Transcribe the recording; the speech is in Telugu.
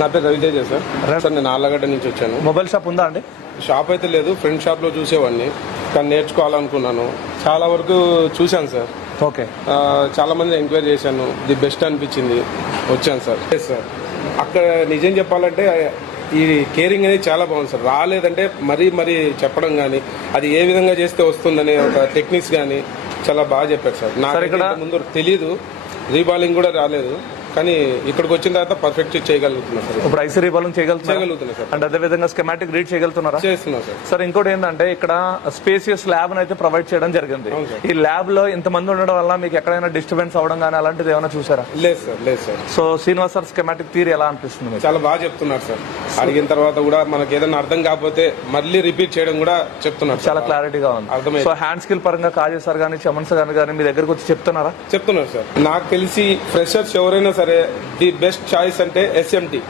నా పేరు రవితేజ సార్. సార్ నేను ఆళ్ళగడ్డ నుంచి వచ్చాను. మొబైల్ షాప్ ఉందా అండి? షాప్ అయితే లేదు, ఫ్రెండ్ షాప్లో చూసేవాడిని, కానీ నేర్చుకోవాలనుకున్నాను. చాలా వరకు చూశాను సార్. ఓకే. చాలా మంది ఎంక్వైరీ చేశాను, ది బెస్ట్ అనిపించింది, వచ్చాను సార్. సార్ అక్కడ నిజం చెప్పాలంటే ఈ కేరింగ్ అనేది చాలా బాగుంది సార్. రాలేదంటే మరీ చెప్పడం కానీ, అది ఏ విధంగా చేస్తే వస్తుందనే ఒక టెక్నిక్స్ కానీ చాలా బాగా చెప్పారు సార్. నాకు ఇక్కడ ముందు తెలియదు, రీబాలింగ్ కూడా రాలేదు, కానీ ఇక్కడికి వచ్చిన తర్వాత పర్ఫెక్ట్ చేయగలుగుతున్నా సార్. ఇప్పుడు ఐసీ రీబాలింగ్ చేయగలుగుతున్నా సార్. అండ్ అదే విధంగా స్కెమాటిక్ రీడ్ చేయగలుగుతున్నారా? చేస్తున్నా సార్. సార్ ఇంకోటి ఏంటంటే ఇక్కడ స్పేసియస్ ల్యాబ్ అయితే ప్రొవైడ్ చేయడం జరిగింది. ఈ ల్యాబ్ లో ఇంతమంది ఉండడం వల్ల మీకు ఎక్కడైనా డిస్టర్బెన్స్ అవడం కానీ అలాంటిది ఏమైనా చూసారా? లేదు sir. So Srinivas sir schematic theory ఎలా అనిపిస్తుంది మీకు? చాలా బాగా చెప్తున్నారు సార్. అడిగిన తర్వాత కూడా మనకి ఏదైనా అర్థం కాకపోతే మళ్ళీ రిపీట్ చేయడం కూడా చెప్తున్నారు. చాలా క్లారిటీగా ఉంది. అర్థమైంది. సో హ్యాండ్ స్కిల్ పరంగా కాజే సార్ కానీ చమన్ సార్ కానీ మీ దగ్గరకు వచ్చి చెప్తున్నారు సార్. నాకు తెలిసి ఫ్రెషర్స్ ఎవరైనా సరే ది బెస్ట్ చాయిస్ అంటే SMT.